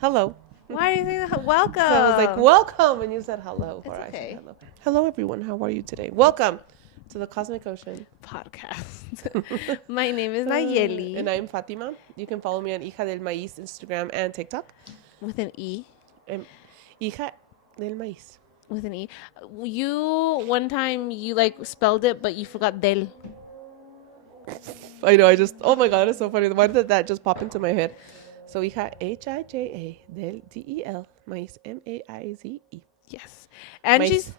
hello. Why are you saying that? Welcome. So I was like, welcome, and you said hello. It's Or I said okay. hello. Hello, everyone. How are you today? Welcome to the Cosmic Ocean. Podcast. My name is And Nayeli I'm Fatima. You can follow me on Hija del Maíz, Instagram and TikTok. with an E. Hija del Maíz. With an E. You one time you like spelled it, but you forgot del. I know, oh my God, it's so funny. Why did that just pop into my head? So, Hija, Hija del Del, Maíz, Maize. Yes. And Mice.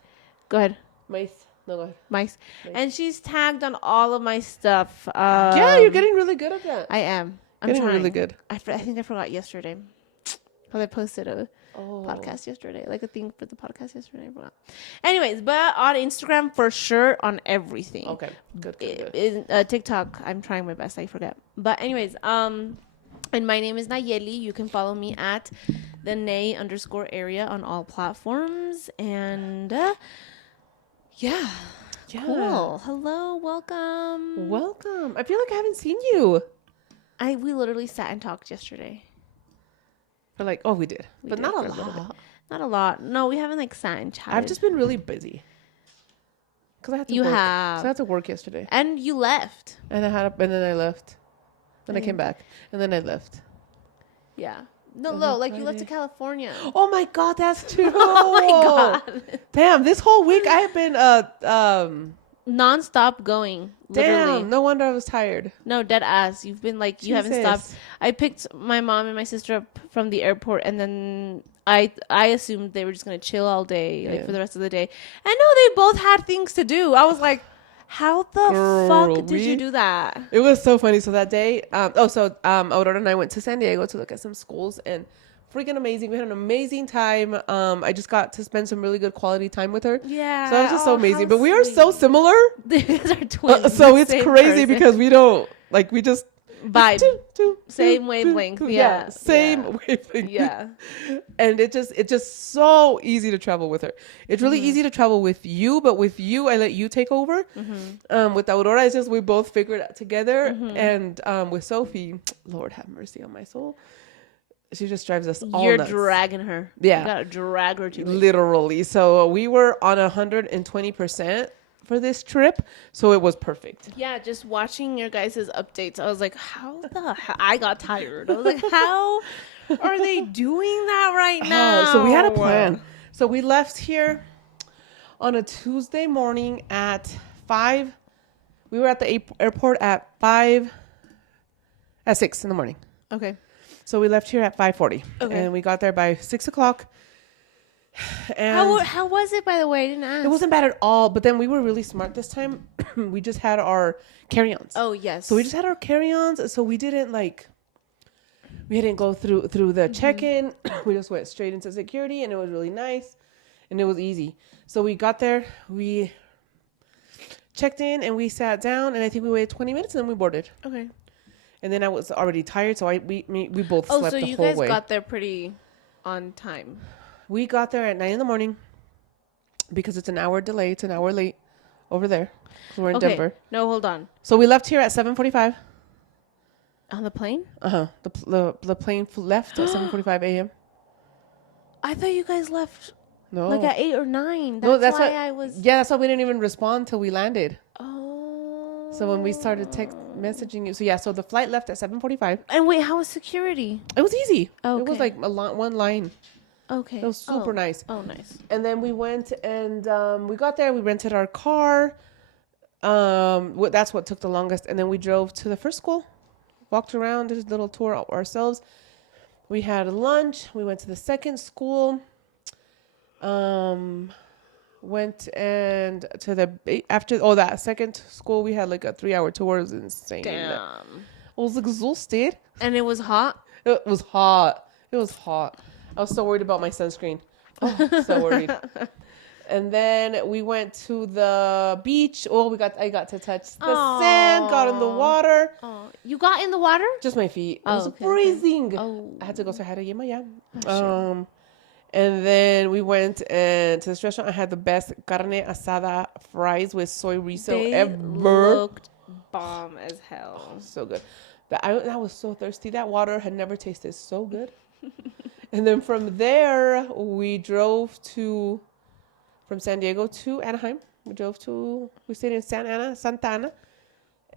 Go ahead. Maíz. No, go ahead. Mice. Mice. And she's tagged on all of my stuff. Yeah, you're getting really good at that. I am. I'm Getting trying. really good. I think I forgot yesterday. Because I posted a Oh. podcast yesterday, like a thing for the podcast yesterday. I forgot. Anyways, but on Instagram for sure, on everything. Okay, good. TikTok, I'm trying my best. I forget. But anyways, and my name is Nayeli. You can follow me at the Nay_area on all platforms. And yeah. Cool. Hello, welcome. Welcome. I feel like I haven't seen you. We literally sat and talked yesterday. But like, oh, we did. We But did not a for little lot. bit. Not a lot. No, we haven't like sat and chatted. I've just been really busy. Because I had to You work. have. So I had to work yesterday. And you left. And and then I left. Then I came back. And then I left. Yeah. No, Was no, it like you left to Friday? California. Oh my God, that's true. Oh my God. Damn, this whole week I have been Non-stop going. Literally. damn, no wonder I was tired. No, dead ass. You've been like, you haven't stopped. Jesus. I picked my mom and my sister up from the airport, and then I assumed they were just going to chill all day, like Yeah. for the rest of the day. And no, they both had things to do. I was like, how the Girl, fuck did you do that? It was so funny. So that day, Aurora and I went to San Diego to look at some schools, and freaking amazing. We had an amazing time. I just got to spend some really good quality time with her. Yeah. So it was just so amazing. how But we are so sweet. similar. You guys are twins. So it's Same crazy person. because we don't, like, we just Vibe. do, Same wavelength. Yeah. same Yeah. wavelength. Yeah. And it's just so easy to travel with her. It's really easy to travel with you, but with you, I let you take over. With Aurora, it's just we both figured it out together. And with Sophie, Lord have mercy on my soul, she just drives us all You're nuts. dragging her. Yeah. You gotta drag her to it. Literally. So we were on 120% for this trip, so it was perfect. Yeah, just watching your guys' updates, I was like, how the hell? I got tired. I was like, how are they doing that right now? So we had a plan. So we left here on a Tuesday morning at 5. We were at the airport at 6 in the morning. Okay. So we left here at 5:40. Okay. And we got there by 6 o'clock. And How was it, by the way? I didn't ask. it wasn't bad at all, but then we were really smart this time. We just had our carry-ons. Oh, yes. So we just had our carry-ons, so we didn't go through the check-in. We just went straight into security, and it was really nice, and it was easy. So we got there, we checked in, and we sat down, and I think we waited 20 minutes, and then we boarded. Okay. And then I was already tired, so we both slept the whole way. Oh, so you guys got there pretty on time. We got there at 9 in the morning because it's an hour delay. It's an hour late over there. 'Cause we're in Denver. No, hold on. So we left here at 7:45. On the plane? The plane left at 7:45 a.m. I thought you guys left No. like at 8 or 9. That's why what- I was. Yeah, that's why we didn't even respond till we landed. Oh. So when we started text messaging you, so the flight left at 7:45. And wait, how was security? It was easy. Okay. It was like one line. Okay. It was super nice. Oh, nice. And then we went and we got there. We rented our car. That's what took the longest. And then we drove to the first school, walked around, did a little tour ourselves. We had lunch. We went to the second school. Went and to that second school, we had like a 3-hour tour. It was insane. Damn. I was exhausted. And it was hot? It was hot. I was so worried about my sunscreen. Oh, so worried. And then we went to the beach. Oh, I got to touch the sand, got in the water. Oh, you got in the water? Just my feet. It Oh, was okay, freezing. Oh. I had to go say hi to Yemaya. Oh, And then we went to this restaurant. I had the best carne asada fries with soy riso They ever. looked bomb as hell. So good. I was so thirsty. That water had never tasted so good. And then from there, we drove from San Diego to Anaheim. We stayed in Santa Ana,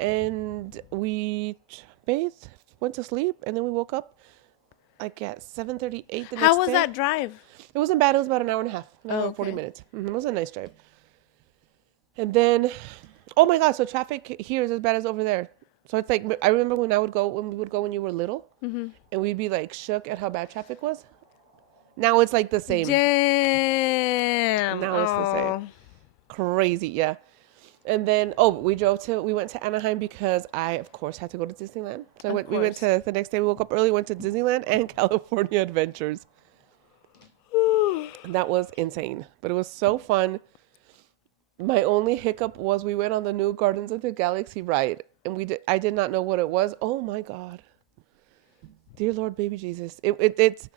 and we bathed, went to sleep, and then we woke up like at 7:38 the next day. How was that drive? It wasn't bad. It was about an hour and a half, an hour and 40 minutes. It was a nice drive. And then, oh my God, so traffic here is as bad as over there. So it's like, I remember when we would go when you were little, and we'd be like shook at how bad traffic was. Now it's like the same. Damn. Now it's the same. Crazy, yeah. And then, we went to Anaheim because I, of course, had to go to Disneyland. So we went to, the next day we woke up early, went to Disneyland and California Adventures. That was insane, but it was so fun. My only hiccup was we went on the new Guardians of the Galaxy ride, and I did not know what it was. Oh my God. Dear Lord, baby Jesus. It's,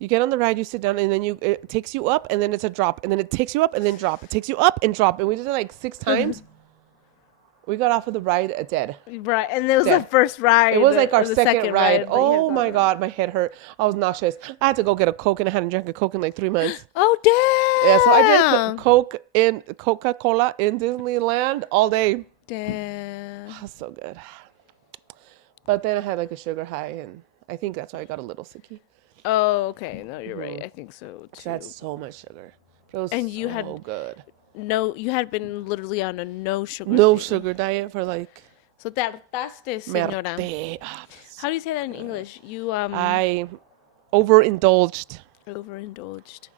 you get on the ride, you sit down, and then it takes you up, and then it's a drop, and then it takes you up, and then drop. It takes you up and drop, and we did it like 6 times. We got off of the ride dead. Right, and it was Dead. the first ride. It was like our the second ride. Oh my on. God, my head hurt. I was nauseous. I had to go get a Coke, and I hadn't drank a Coke in like 3 months. Oh damn! Yeah, so I drank Coca-Cola in Disneyland all day. Damn. Oh, so good. But then I had like a sugar high, and I think that's why I got a little sicky. Oh, okay. No, you're right. I think so too. That's so much sugar. But it was And you so had good. No, you had been literally on a no sugar. No thing. sugar diet for like. So te hartaste, Me señora. harté. How do you say that in English? You I overindulged. overindulged.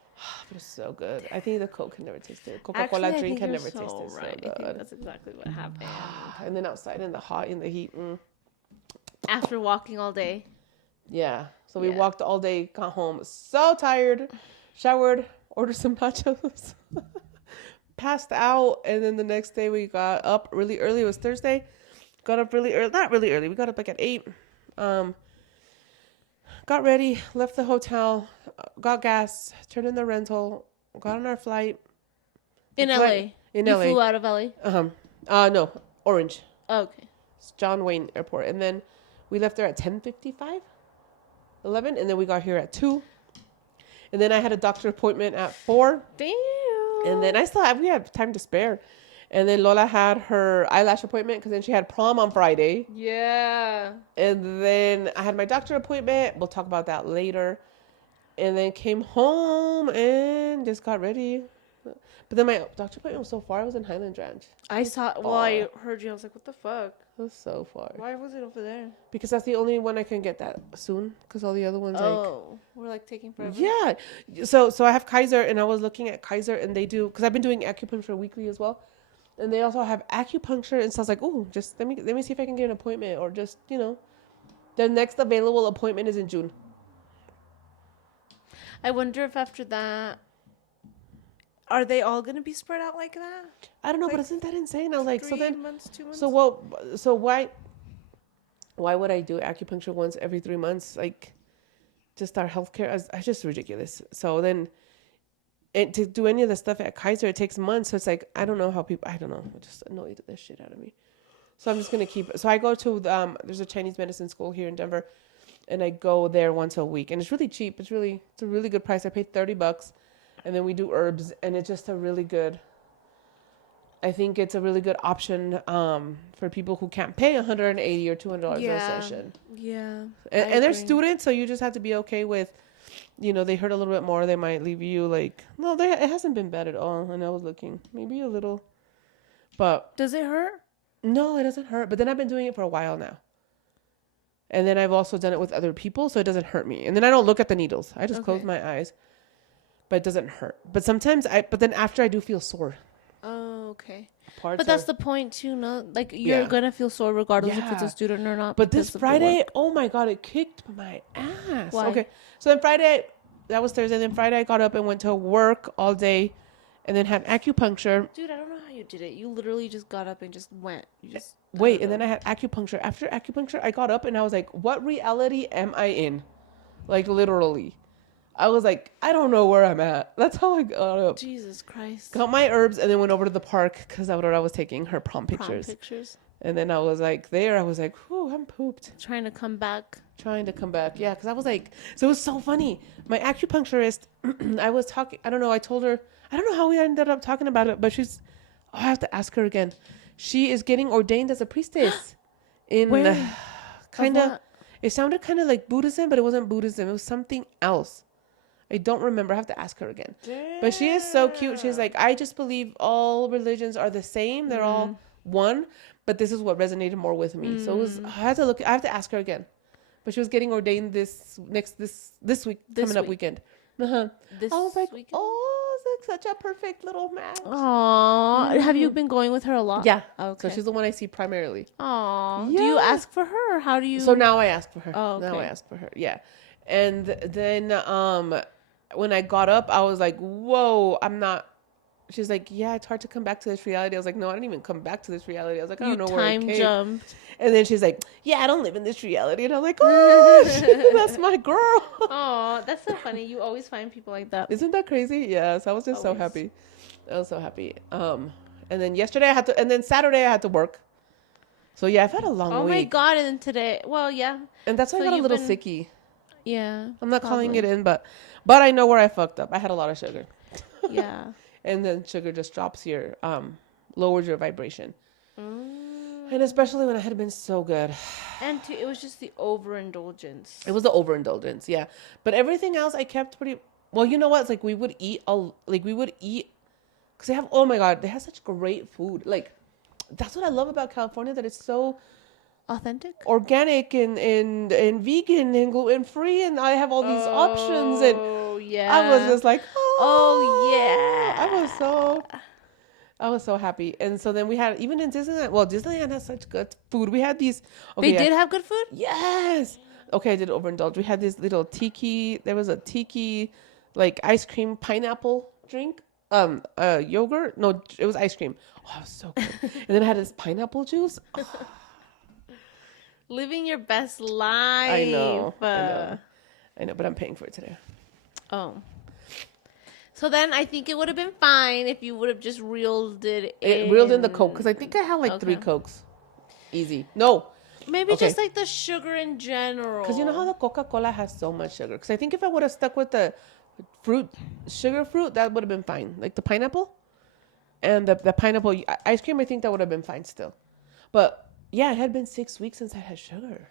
It was so good. I think the Coke can never taste it. Coca-Cola Actually, drink can you're never taste it. so So right. I think good. that's exactly what happened. And then outside in the heat. After walking all day. Yeah. So we Yeah. walked all day, got home so tired, showered, ordered some nachos, passed out, and then the next day we got up really early. It was Thursday. Got up really early. Not really early. We got up like at 8. Got ready, left the hotel, got gas, turned in the rental, got on our flight. In The LA. flight- In You LA. flew out of LA? No, Orange. Oh, okay. It's John Wayne Airport. And then we left there at 10:55, 11, and then we got here at 2. And then I had a doctor appointment at 4. Damn. And then we had time to spare. And then Lola had her eyelash appointment because then she had prom on Friday. Yeah. And then I had my doctor appointment. We'll talk about that later. And then came home and just got ready. But then my doctor appointment was so far. I was in Highland Ranch. I saw, well, I heard you. I was like, what the fuck? It was so far. Why was it over there? Because that's the only one I can get that soon. Because all the other ones, We're like taking forever. yeah. So I have Kaiser, and I was looking at Kaiser, and they do, because I've been doing acupuncture weekly as well. And they also have acupuncture. And so I was like, oh, just let me see if I can get an appointment, or just, the next available appointment is in June. I wonder if after that, are they all going to be spread out like that? I don't know, but isn't that insane? I was like, 3 months, 2 months? so why would I do acupuncture once every 3 months? Like, just our healthcare, it's just ridiculous. So then, and to do any of the stuff at Kaiser, it takes months. So it's like, I don't know, it just annoyed the shit out of me. So I'm just going to keep it. So I go to, there's a Chinese medicine school here in Denver, and I go there once a week, and it's really cheap. It's a really good price. I paid $30, and then we do herbs, and it's just I think it's a really good option for people who can't pay $180 or $200 a session. Yeah. And they're students, so you just have to be okay with, they hurt a little bit more. They might leave you like, no, it hasn't been bad at all. And I was looking, maybe a little, but. Does it hurt? No, it doesn't hurt. But then I've been doing it for a while now. And then I've also done it with other people, so it doesn't hurt me. And then I don't look at the needles. I just close my eyes. But it doesn't hurt. But sometimes but then after I do feel sore. Oh, okay. But that's the point too, no? Like, you're going to feel sore regardless if it's a student or not. But this Friday, oh my God, it kicked my ass. Why? Okay. So then Friday, that was Thursday. Then Friday I got up and went to work all day and then had acupuncture. Dude, I don't know how you did it. You literally just got up and just went. You just Wait, and then I had acupuncture. After acupuncture, I got up and I was like, what reality am I in? Like, literally. I was like, I don't know where I'm at. That's how I got up. Jesus Christ. Got my herbs and then went over to the park because Aurora was taking her prom pictures. Prom pictures. And then I was like, I was like, whew, I'm pooped. Trying to come back. Trying to come back. Yeah, because I was like, so it was so funny. My acupuncturist, I was talking, I don't know, I told her, I don't know how we ended up talking about it, but I have to ask her again. She is getting ordained as a priestess in Where? kind of, what? it sounded kind of like Buddhism, but it wasn't Buddhism. It was something else. I don't remember. I have to ask her again. But she is so cute. She's like, I just believe all religions are the same. They're all one, but this is what resonated more with me. So it was, I have to ask her again. But she was getting ordained this week, coming up weekend. Uh-huh. This I was like, weekend? oh, it's like such a perfect little match. Aw. Have you been going with her a lot? Yeah. Okay. So she's the one I see primarily. Aw. Do Yeah. you ask for her or how do you? So now I ask for her. Oh, Now I okay. ask for her. Yeah. And then when I got up, I was like, whoa, I'm not. She's like, yeah, it's hard to come back to this reality. I was like, no, I didn't even come back to this reality. I was like, I You don't know where I time came. jumped. And then she's like, yeah, I don't live in this reality. And I'm like, oh, that's my girl. Oh, that's so funny. You always find people like that. Isn't that crazy? Yes, I was just so Always. happy. I was so happy. And then yesterday I had to, and then Saturday I had to work. So yeah, I've had a long Oh week. my God. And then today, well, yeah. And that's why So I got a you've little been- sicky. Yeah. I'm not calling it probably. in, but I know where I fucked up. I had a lot of sugar. Yeah. And then sugar just drops your, lowers your vibration. Mm. And especially when I had been so good. And it was just the overindulgence. It was the overindulgence, yeah. But everything else I kept pretty, well, you know what? It's like we would eat, because they have, oh my God, they have such great food. Like, that's what I love about California, that it's so Authentic? organic and vegan and gluten free, and I have all these options, and Oh, yeah. I was just like, Oh, yeah. I was so happy. And so then we had, even in Disneyland, well, Disneyland has such good food. We had these, okay, They did have good food? yes. Okay, I did overindulge. We had this little there was a tiki like ice cream pineapple drink. Yogurt. No, it was ice cream. Oh, it was so good. And then I had this pineapple juice. Oh, Living your best life. I know, but I'm paying for it today. Oh. So then I think it would have been fine if you would have just reeled it in. It reeled in the Coke, because I think I had like 3 Okay. Cokes. Easy. No, Maybe Okay. just like the sugar in general. because you know how the Coca-Cola has so much sugar. Because I think if I would have stuck with the sugar fruit, that would have been fine. Like the pineapple and the pineapple ice cream, I think that would have been fine still. But yeah, it had been 6 weeks since I had sugar.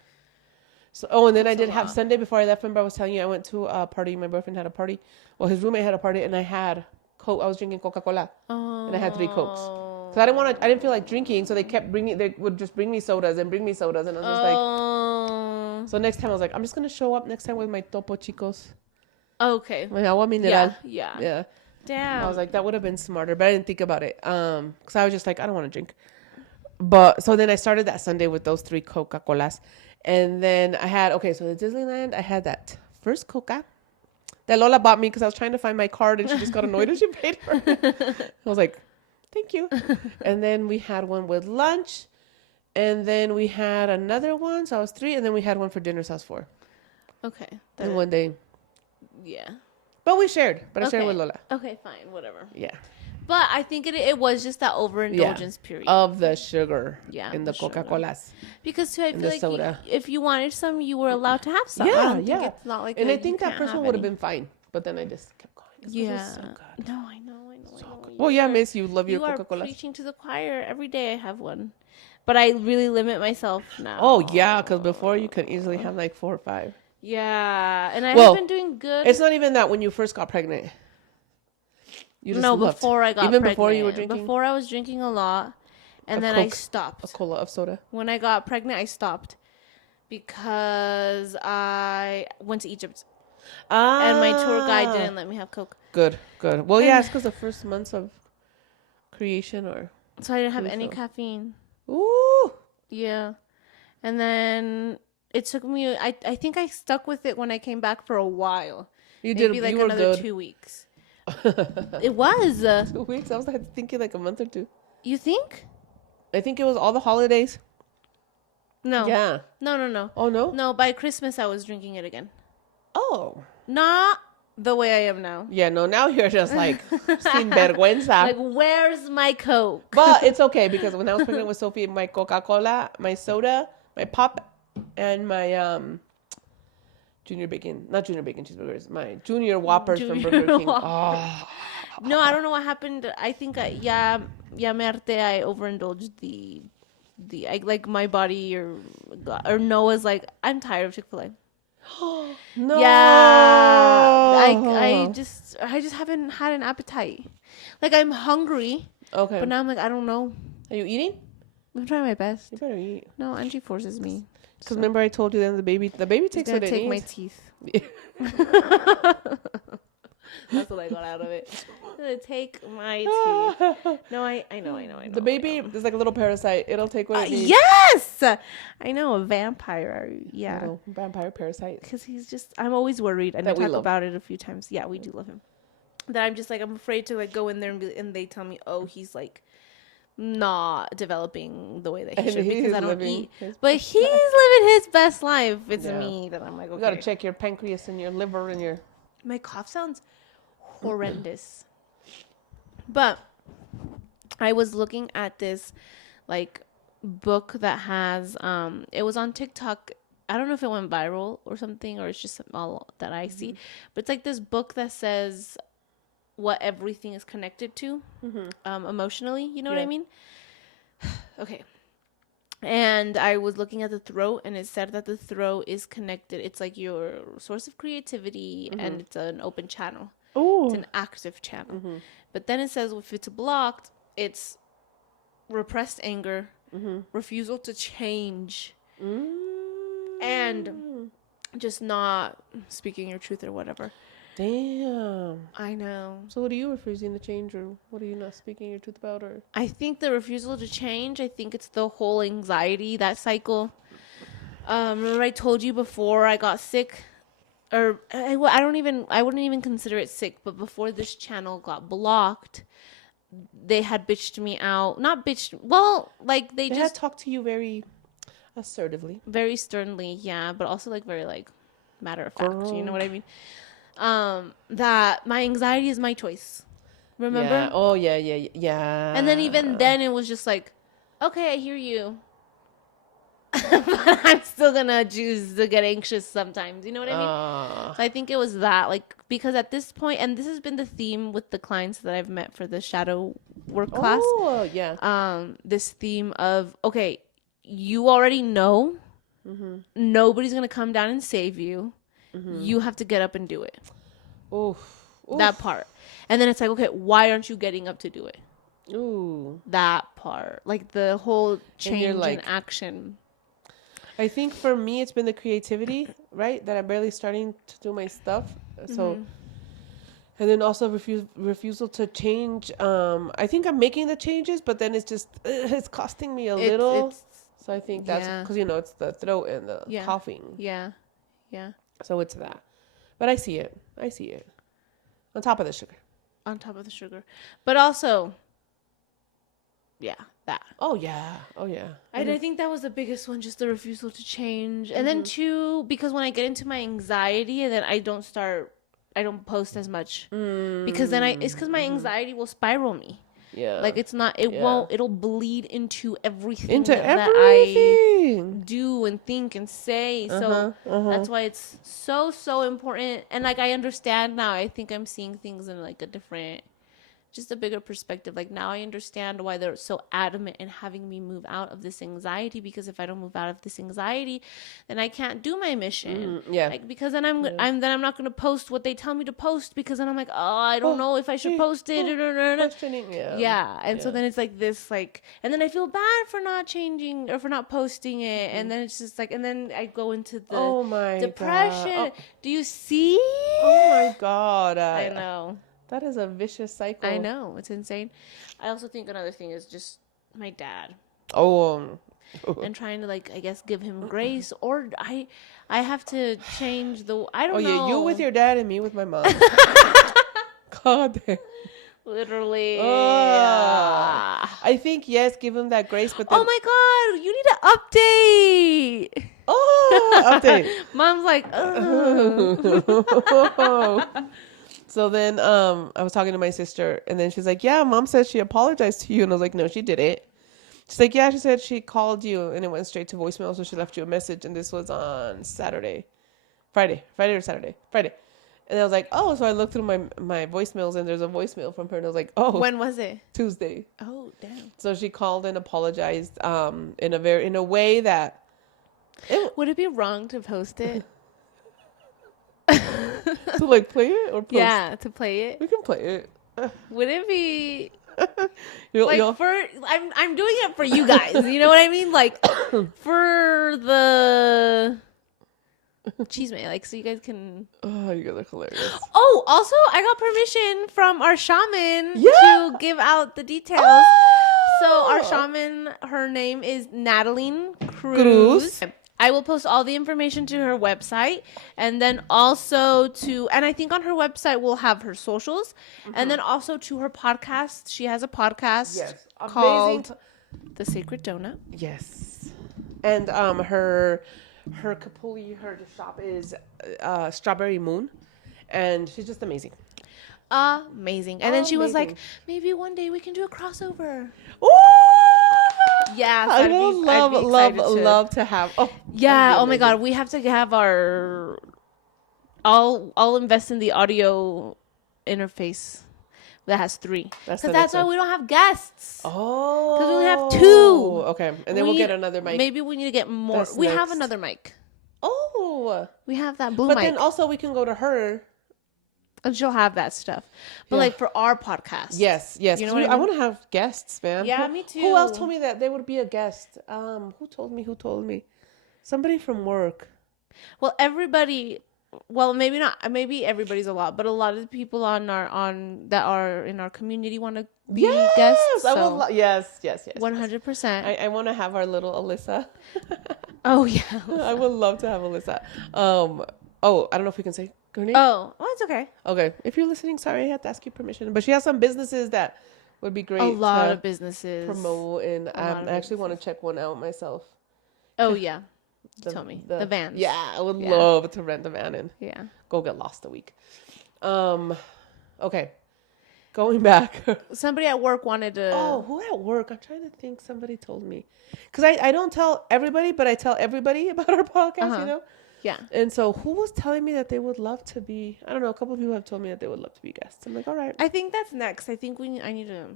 So, and then I did have Sunday before I left. Remember I was telling you I went to a party. My boyfriend had a party. Well, his roommate had a party, and I had Coke. I was drinking Coca-Cola, and I had 3 Cokes. Cause I didn't feel like drinking, so they would just bring me sodas, and I was just like, Oh. so next time I was like, I'm just gonna show up next time with my Topo Chicos, Okay. my agua mineral. Yeah. Yeah. Damn. I was like, that would have been smarter, but I didn't think about it. Because I was just like, I don't want to drink. But so then I started that Sunday with those 3 Coca-Colas. And then I had, so at Disneyland, I had that first Coca that Lola bought me because I was trying to find my card and she just got annoyed and she paid for it. I was like, thank you. And then we had one with lunch. And then we had another one. So I was 3. And then we had one for dinner. So I was 4. Okay. And one day. Yeah. But we shared. But I shared Okay. with Lola. Okay, fine. Whatever. Yeah. But I think it was just that overindulgence period. Of the sugar Yeah, in the the sugar. Coca-Colas. Because too, I And feel the like soda. if you wanted some, you were allowed to have some. I Yeah, don't think yeah. It's not like And that I you think that can't first have one would have any. been fine. But then I just kept going. 'cause those were Yeah. so good. No, I know. Well, yeah, Miss, you love You your are Coca-Cola. preaching to the choir. Every day I have one. But I really limit myself now. Oh, yeah, because before you could easily have like 4 or 5. Yeah. And I Well, have been doing good. It's not even that when you first got pregnant. You just no, loved. before I got Even pregnant. before you were drinking Before I was drinking a lot. And Of then I Coke. a stopped. cola of soda. When I got pregnant, I stopped. Because I went to Egypt. Ah. And my tour guide didn't let me have Coke. Good. Well, yeah, it's because the first months of creation or... So I didn't have Think any so. caffeine. Ooh. Yeah. And then it took me, I think I stuck with it when I came back for a while. You Maybe did. like You were another good. 2 weeks. It was. 2 weeks? I was like, thinking like a month or 2. You think? I think it was all the holidays. No. Yeah. No. Oh, no? No, by Christmas I was drinking it again. Oh. Not the way I am now. Yeah, no, now you're just like, sin vergüenza. Like, where's my Coke? But it's okay because when I was pregnant with Sophie, my Coca-Cola, my soda, my pop, and my Junior bacon, not junior bacon cheeseburgers. My junior Whoppers from Junior Burger King. Whopper. Oh, No, I don't know what happened. I think yeah, Merte, I overindulged I like my body or Noah's like I'm tired of Chick-fil-A. no. Yeah, I just haven't had an appetite. Like I'm hungry, Okay. but now I'm like I don't know. Are you eating? I'm trying my best. You better eat. No, Angie forces me. Because remember I told you then the baby It's takes gonna what it take my needs. teeth. Yeah. That's what I got out of it. It's gonna take my teeth. No, I know. The baby is like a little parasite. It'll take what it needs. Yes, I know a vampire. Yeah, Little vampire parasite. because he's just. I'm always worried, and I That we talked love. about it a few times. Yeah, we do love him. That I'm just like I'm afraid to like go in there and they tell me, oh, he's like not developing the way that he And should because he's I don't living eat. his But best he's living his best life. It's Yeah. me that I'm like, okay. You gotta check your pancreas and your liver and your. My cough sounds horrendous. But I was looking at this like book that has it was on TikTok. I don't know if it went viral or something or it's just all that I see. But it's like this book that says what everything is connected to emotionally, you know what I Yeah. mean? Okay. And I was looking at the throat and it said that the throat is connected. It's like your source of creativity and it's an open channel. It's Oh. an active channel. But then it says if it's blocked, it's repressed anger, refusal to change, and just not speaking your truth or whatever. Damn. I know. So what are you refusing to change, or what are you not speaking your truth about, or? I think the refusal to change, I think it's the whole anxiety, that cycle. Remember I told you before I got sick, or I wouldn't even consider it sick, but before this channel got blocked, they had bitched me out. Not bitched, well, like they They just had talked to you very assertively. very sternly, yeah, but also like very like matter of fact, you know Girl. what I mean? That my anxiety is my choice. Remember? Yeah. Oh yeah. And then even then it was just like, okay, I hear you. But I'm still gonna choose to get anxious sometimes. You know what I mean? So I think it was that, like, because at this point, and this has been the theme with the clients that I've met for the shadow work class. Oh yeah. This theme of, okay, you already know nobody's gonna come down and save you. You have to get up and do it. Oof. That part. And then it's like, okay, why aren't you getting up to do it? Ooh. That part. Like the whole you're change like- in action. I think for me it's been the creativity, right? That I'm barely starting to do my stuff. So and then also refusal to change. I think I'm making the changes, but then it's just it's costing me a little. So I think that's Yeah. because it's the throat and the Yeah. coughing. Yeah. Yeah. So it's that. But I see it. On top of the sugar. On top of the sugar. But also, yeah, that. Oh yeah. I think that was the biggest one, just the refusal to change. And then two, because when I get into my anxiety and then I don't post as much. Because then it's because my anxiety will spiral me. Yeah. Like it's not, it'll bleed into everything into that everything. I do and think and say. So that's why it's so important. And like I understand now, I think I'm seeing things in like just a bigger perspective. Like now I understand why they're so adamant in having me move out of this anxiety, because if I don't move out of this anxiety, then I can't do my mission. Yeah. Like because then I'm not going to post what they tell me to post, because then I'm like, oh, I don't know if I should post it. Questioning. Yeah. Yeah. And so then it's like this, like, and then I feel bad for not changing or for not posting it. And then it's just like, and then I go into the Oh my depression. God. Do you see? Oh my God. I know. That is a vicious cycle. I know. It's insane. I also think another thing is just my dad. Oh. And trying to, like, I guess give him grace, or I have to change the, I don't Oh know. yeah, you with your dad and me with my mom. God damn. Literally. I think yes, give him that grace, but then Oh my God, you need to update. update. Mom's like, So then I was talking to my sister, and then she's like, yeah, mom said she apologized to you. And I was like, no, she didn't. She's like, yeah, she said she called you and it went straight to voicemail, so she left you a message, and this was on Saturday. Friday or Saturday, Friday. And I was like, oh, so I looked through my voicemails and there's a voicemail from her and I was like, oh, When was it? Tuesday. Oh, damn. So she called and apologized in a way that Would it be wrong to post it? to like play it or post? Yeah, to play it. We can play it. Would it be You'll, like you'll, for I'm doing it for you guys. You know what I mean? Like for the cheese man, like so you guys can. oh, you guys are hilarious. Oh, also I got permission from our shaman Yeah. to give out the details. Oh! So our shaman, her name is Natalie Cruz. Cruz. I will post all the information to her website and then also and I think on her website we'll have her socials and then also to her podcast. She has a podcast Yes. called The Sacred Donut. Yes. And her Kapuli, her shop is Strawberry Moon, and she's just amazing. Amazing. And then she was like, Amazing. maybe one day we can do a crossover. Ooh! Yeah, so I I'd will be love excited to. love to have. Oh, Yeah. that'd be Oh my amazing. God. We have to have our. I'll invest in the audio interface that has 3. That's Because the that's next why one. we don't have guests. Oh, 'Cause we only have 2. Okay, and then we'll get another mic. Maybe we need to get more. That's We have next. another mic. Oh, We have that blue but mic. then also we can go to her. And she'll have that stuff. But Yeah. like for our podcast. Yes. You know 'cause what I I mean? want to have guests, man. Yeah, Who- me too. Who else told me that they would be a guest? Who told me? Somebody from work. Well, everybody. Well, maybe not. Maybe everybody's a lot, but a lot of the people that are in our community want to be guests. I would So yes. 100%. I want to have our little Alyssa. Oh yeah. I would love to have Alyssa. Oh, I don't know if we can say her name. Oh, it's okay. Okay, if you're listening, sorry, I had to ask you permission. But she has some businesses that would be great. A lot to of businesses. promote, and lot I of actually want to check one out myself. Oh yeah. Tell me the vans. Yeah, I would Yeah. love to rent a van and Yeah. go get lost a week. Okay, going back. Somebody at work wanted to. Oh, who at work? I'm trying to think. Somebody told me, because I don't tell everybody, but I tell everybody about our podcast. Uh-huh. You know. Yeah. And so, who was telling me that they would love to be? I don't know. A couple of people have told me that they would love to be guests. I'm like, all right. I think that's next. I think I need to.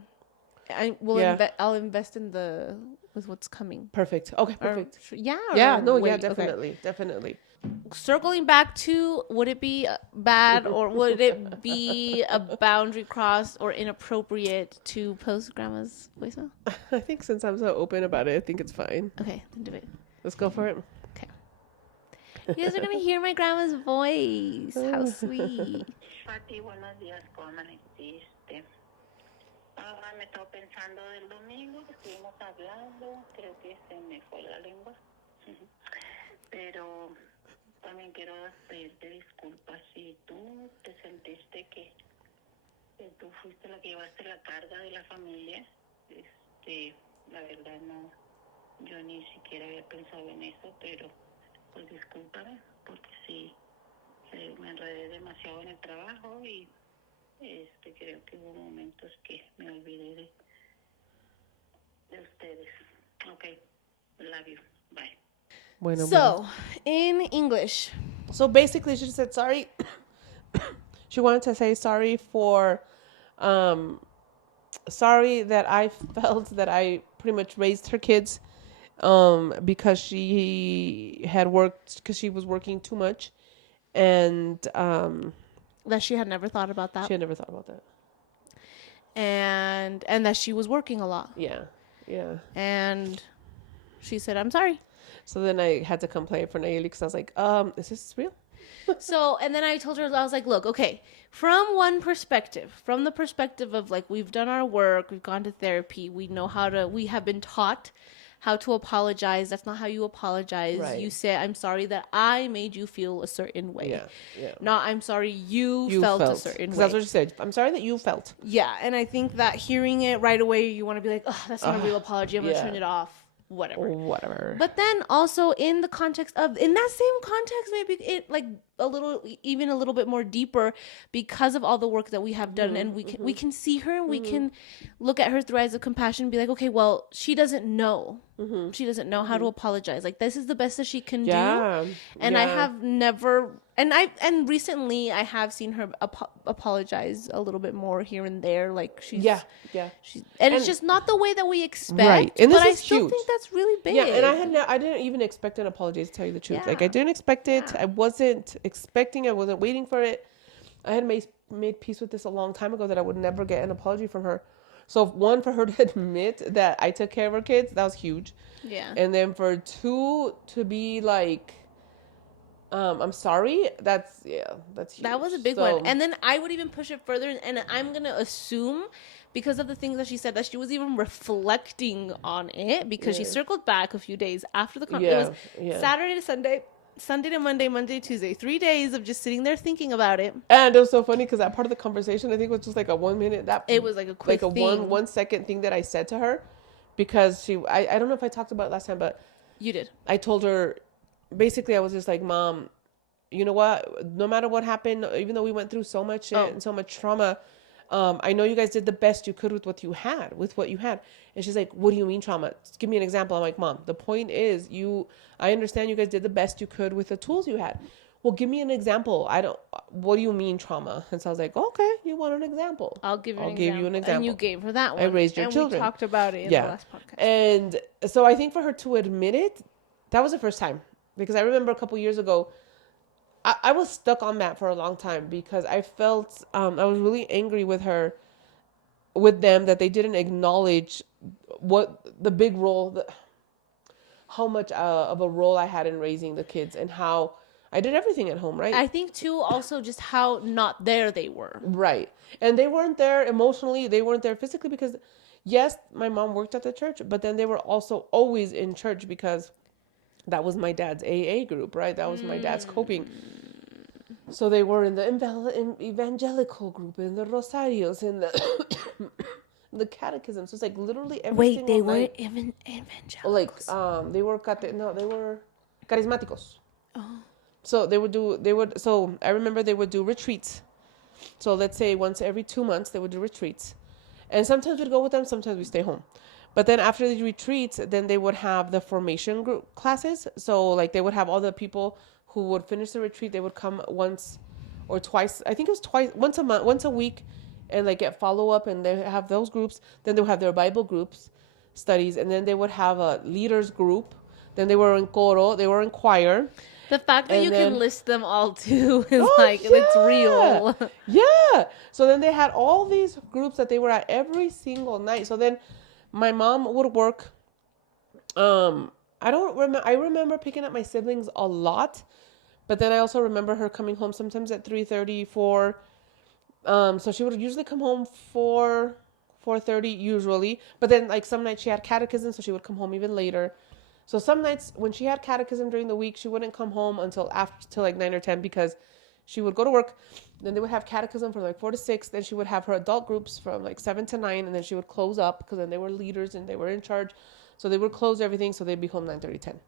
Yeah. I'll invest in with what's coming. Perfect. Okay, Or- perfect. yeah. Yeah, or no, wait, yeah, okay. definitely. Circling back to, would it be bad or would it be a boundary crossed or inappropriate to post grandma's voicemail? I think since I'm so open about it, I think it's fine. Okay, then do it. Let's go for it. You guys are gonna hear my grandma's voice. How sweet. Fati, buenos días, ¿cómo amaneciste? Me estaba pensando del domingo que estuvimos hablando, creo que se me fue la lengua, pero también quiero pedirte disculpas si tú te sentiste que tú fuiste la que llevaste la carga de la familia. La verdad no, yo ni siquiera había pensado en eso, pero pues discúlpame, porque sí. Me enredé demasiado en el trabajo y creo que hubo momentos que me olvidé de ustedes. Okay, love you, bye. Bueno, So, in English, so basically, she just said sorry. She wanted to say sorry for, sorry that I felt that I pretty much raised her kids, because she had worked, because she was working too much, and that she had never thought about that, she had never thought about that. and that she was working a lot, Yeah. and she said, "I'm sorry." So then I had to complain for Nayeli because I was like, is this real? So, and then I told her, I was like, look, okay, from one perspective, from the perspective of like, we've done our work, we've gone to therapy, we have been taught how to apologize. That's not how you apologize. Right. You say, I'm sorry that I made you feel a certain way. Yeah. Not, I'm sorry you felt a certain 'Cause way. that's what she said. I'm sorry that you felt. Yeah, and I think that hearing it right away, you want to be like, oh, that's not a real apology. I'm going to yeah. turn it off. Whatever. But then also in the context of, in that same context, maybe it like even a little bit more deeper because of all the work that we have done, and we can see her and we can look at her through eyes of compassion and be like, okay, well, she doesn't know. She doesn't know how to apologize. Like, this is the best that she can do. And I have never And recently I have seen her apologize a little bit more here and there. Like she's yeah. and it's just not the way that we expect. Right. And this but I is still huge. think that's really big. Yeah, and I didn't even expect an apology, to tell you the truth. Like, I Yeah. didn't expect it. Yeah. I wasn't expecting. I wasn't waiting for it. I had made peace with this a long time ago, that I would never get an apology from her. So, one, for her to admit that I took care of her kids, that was huge. Yeah. And then for two, to be like, I'm sorry. That's huge. That was a big So, one. And then I would even push it further, and I'm going to assume, because of the things that she said, that she was even reflecting on it, because she Yeah. circled back a few days after the Yeah, It was yeah. Saturday to Sunday, Sunday to Monday, Monday to Tuesday. 3 days of just sitting there thinking about it. And it was so funny because that part of the conversation, I think, was just like a 1 minute. It was like a quick like a thing. 1 second thing that I said to her, because I don't know if I talked about it last time, but You did. I told her, basically, I was just like, Mom, you know what? No matter what happened, even though we went through so much shit and so much trauma, I know you guys did the best you could with what you had. And she's like, what do you mean trauma? Just give me an example. I'm like, Mom, the point is, I understand you guys did the best you could with the tools you had. Well, give me an example. What do you mean trauma? And so I was like, okay, you want an example? I'll give you I'll an give example. you an example. And you gave her that one. I raised your children. We talked about it in Yeah. the last podcast. And so I think for her to admit it, that was the first time. Because I remember a couple years ago, I was stuck on that for a long time, because I felt I was really angry with them, that they didn't acknowledge what the big role, how much of a role I had in raising the kids, and how I did everything at home, right? I think, too, also just how not there they were. Right. And they weren't there emotionally, they weren't there physically, because yes, my mom worked at the church, but then they were also always in church, because that was my dad's AA group, right? That was my dad's coping. So they were in the evangelical group, in the rosarios, in the catechism. So it's like literally every single night. weren't even evangelical. Like they were charismáticos. So so I remember they would do retreats. So let's say once every 2 months they would do retreats, and sometimes we'd go with them, sometimes we stay home. But then after the retreats, then they would have the formation group classes. So like they would have all the people who would finish the retreat. They would come once or twice. I think it was once a month, once a week, and like get follow up. And they have those groups. Then they would have their Bible groups, studies, and then they would have a leaders group. Then they were in coro. They were in choir. The fact that And you then- can list them all, too, is Oh, it's yeah. real. Yeah. So then they had all these groups that they were at every single night. So then my mom would work. I remember picking up my siblings a lot, but then I also remember her coming home sometimes at 3:30, 4. So she would usually come home 4:30 usually, but then like some nights she had catechism, so she would come home even later. So some nights when she had catechism during the week, she wouldn't come home till like 9 or 10, because she would go to work. Then they would have catechism from like 4 to 6. Then she would have her adult groups from like 7 to 9, and then she would close up, because then they were leaders and they were in charge. So they would close everything, so they'd be home 9:30, 10.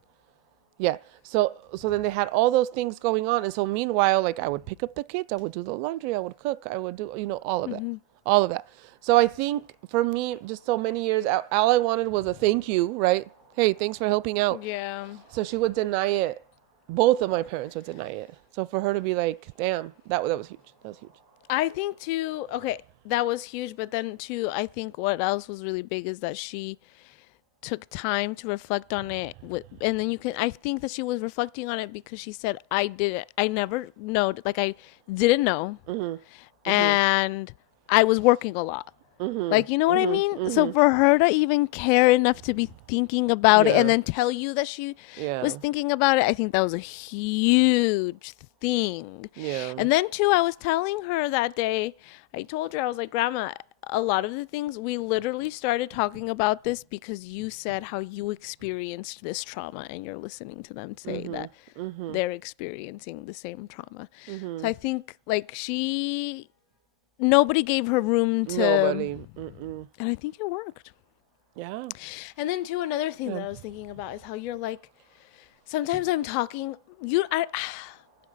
Yeah. So then they had all those things going on, and so meanwhile, like I would pick up the kids, I would do the laundry, I would cook, I would do all of that, all of that. So I think for me, just so many years, all I wanted was a thank you, right? Hey, thanks for helping out. Yeah. So she would deny it. Both of my parents would deny it. So for her to be like, damn, that was huge. That was huge. I think, too, okay, that was huge. But then, too, I think what else was really big is that she took time to reflect on it. And then I think that she was reflecting on it because she said, I never know. Like, I didn't know. And I was working a lot. Like, you know what I mean? So for her to even care enough to be thinking about it and then tell you that she was thinking about it, I think that was a huge thing. Yeah. And then, too, I was telling her that day, I told her, I was like, Grandma, a lot of the things, we literally started talking about this because you said how you experienced this trauma, and you're listening to them say that they're experiencing the same trauma. So I think, like, nobody gave her room to... Nobody. And I think it worked. Yeah. And then, too, another thing that I was thinking about is how you're like, sometimes I'm talking,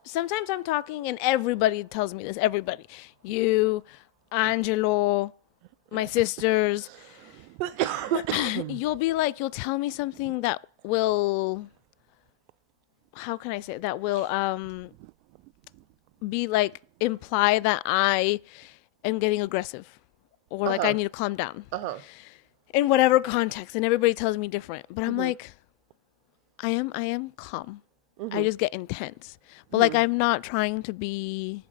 sometimes I'm talking and everybody tells me this, everybody. You, Angelo, my sisters, you'll tell me something that will, how can I say it? That will, be like imply that I am getting aggressive or like I need to calm down in whatever context, and everybody tells me different. But I'm like, I am calm. I just get intense. But like I'm not trying to be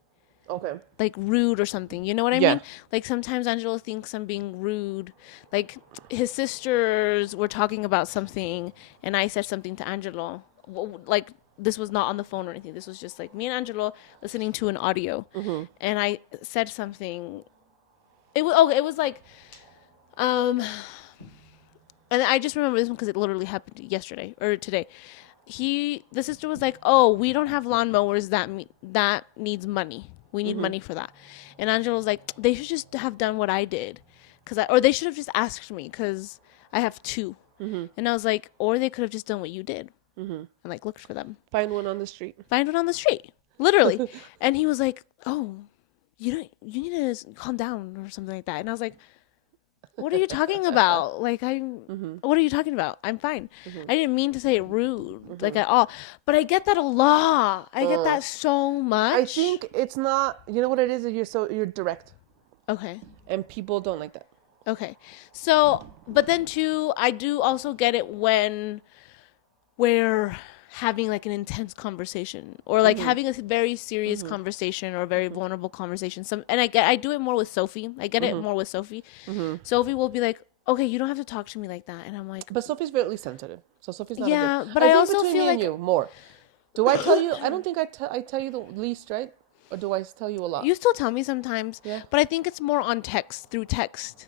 like rude or something. You know what I mean? Like sometimes Angelo thinks I'm being rude. Like his sisters were talking about something and I said something to Angelo. Like this was not on the phone or anything. This was just like me and Angelo listening to an audio. And I said something. It was like and I just remember this one because it literally happened yesterday or today. The sister was like, "Oh, we don't have lawnmowers that needs money. We need money for that." And Angela was like, "They should just have done what I did, or they should have just asked me because I have two." And I was like, "Or they could have just done what you did and like looked for them. Find one on the street. Literally." And he was like, "Oh, you need to calm down or something like that." And I was like, "What are you talking about? Like what are you talking about? I'm fine. I didn't mean to say it rude, like at all. But I get that a lot. I get that so much." I think it's not, you know what it is? You're direct. Okay. And people don't like that. Okay. So, but then too, I do also get it when we're having like an intense conversation or like having a very serious conversation or a very vulnerable conversation. I do it more with Sophie. I get it more with Sophie. Sophie will be like, "Okay, you don't have to talk to me like that." And I'm like, but Sophie's really sensitive. So Sophie's not yeah, a good. but I think also between feel me and like you more. Do I tell you? I don't think I tell you the least, right? Or do I tell you a lot? you still tell me sometimes, Yeah. but I think it's more on through text.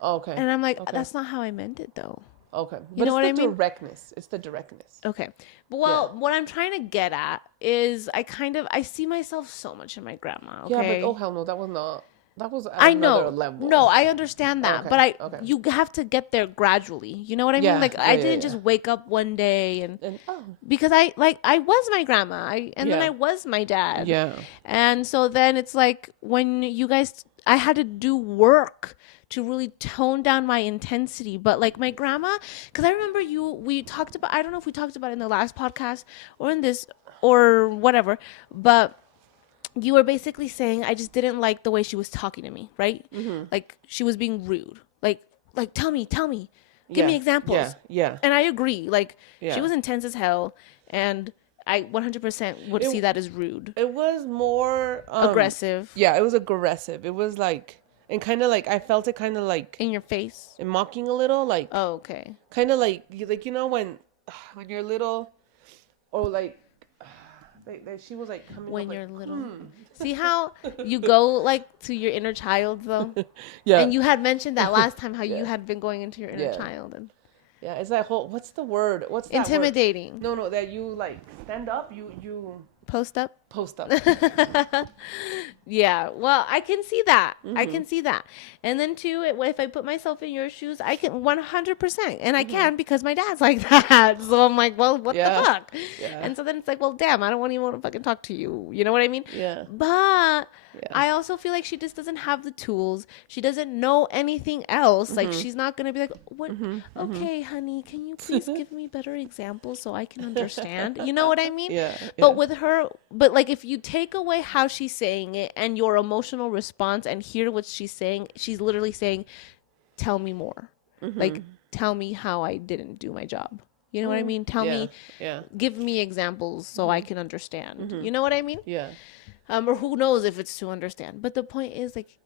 Oh, okay. And I'm like, that's not how I meant it though. Okay. You know what I mean? Directness. It's the directness. Okay. Well, what I'm trying to get at is I see myself so much in my grandma. Okay. Yeah, but oh hell no, that was not. That was at I another know. level. No, I understand that, Okay, but you have to get there gradually. You know what I mean? Yeah, Like I yeah, didn't yeah. just wake up one day and oh. because I was my grandma. Then Yeah. I was my dad. Yeah. And so then it's like when I had to do work to really tone down my intensity. But like my grandma, because I remember we talked about, I don't know if we talked about it in the last podcast or in this or whatever, but you were basically saying I just didn't like the way she was talking to me, right? Like she was being rude. Like tell me, give me examples. Yeah. And I agree. Like Yeah. she was intense as hell, and I 100% would see that as rude, It was more aggressive, Yeah, it was aggressive. It was like, and kind of like I felt it kind of like in your face. and mocking a little, like Oh, okay. kind of like you know when you're little, or like she was like coming When up, you're like, little. See how you go like to your inner child though? Yeah. And you had mentioned that last time how you had been going into your inner child and Yeah, it's that whole, what's the word? What's that intimidating. word? No, that you like stand up, you Post up. post up. Yeah, well, I can see that. I can see that. And then too, if I put myself in your shoes, I can 100%, and I can because my dad's like that. So I'm like, well, what the fuck? Yeah. And so then it's like, well, damn, I don't even want to fucking talk to you. You know what I mean? Yeah. But I also feel like she just doesn't have the tools. She doesn't know anything else. Like she's not gonna be like, what? Okay, honey, can you please give me better examples so I can understand? You know what I mean? Yeah. But with her, but like if you take away how she's saying it and your emotional response and hear what she's saying, she's literally saying, "Tell me more. Like tell me how I didn't do my job." You know what I mean? Tell me, give me examples so I can understand. You know what I mean? Yeah. Or who knows if it's to understand. But the point is, like,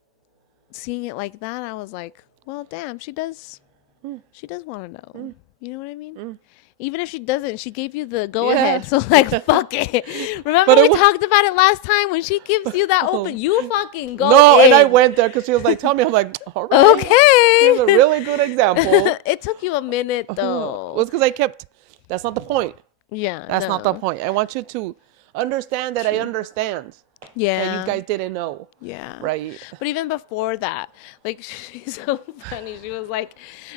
seeing it like that, I was like, well, damn, she does want to know. You know what I mean? Even if she doesn't, she gave you the go ahead. So like, fuck it. Remember we talked about it last time when she gives you that open, you fucking go. No, in. and I went there because she was like, "Tell me." I'm like, "All right." Okay. Here's a really good example. It took you a minute though. Well, it's because I kept. That's not the point. Yeah, That's not the point. I want you to understand that I understand. Yeah, And you guys didn't know. Yeah. Right. But even before that, like, she's so funny. She was like,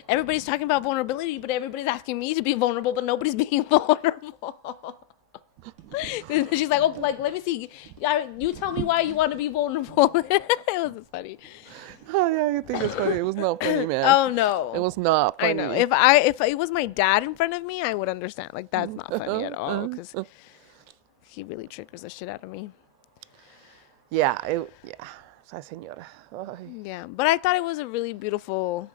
everybody's talking about vulnerability, but everybody's asking me to be vulnerable, but nobody's being vulnerable. She's like, oh, like, let me see. You tell me why you want to be vulnerable. It was just funny. Oh yeah, you think it's funny? It was not funny, man. Oh no, It was not funny. I know. If it was my dad in front of me, I would understand. Like, that's not funny at all because he really triggers the shit out of me. Yeah, esa señora. Ay. Yeah, but I thought it was a really beautiful.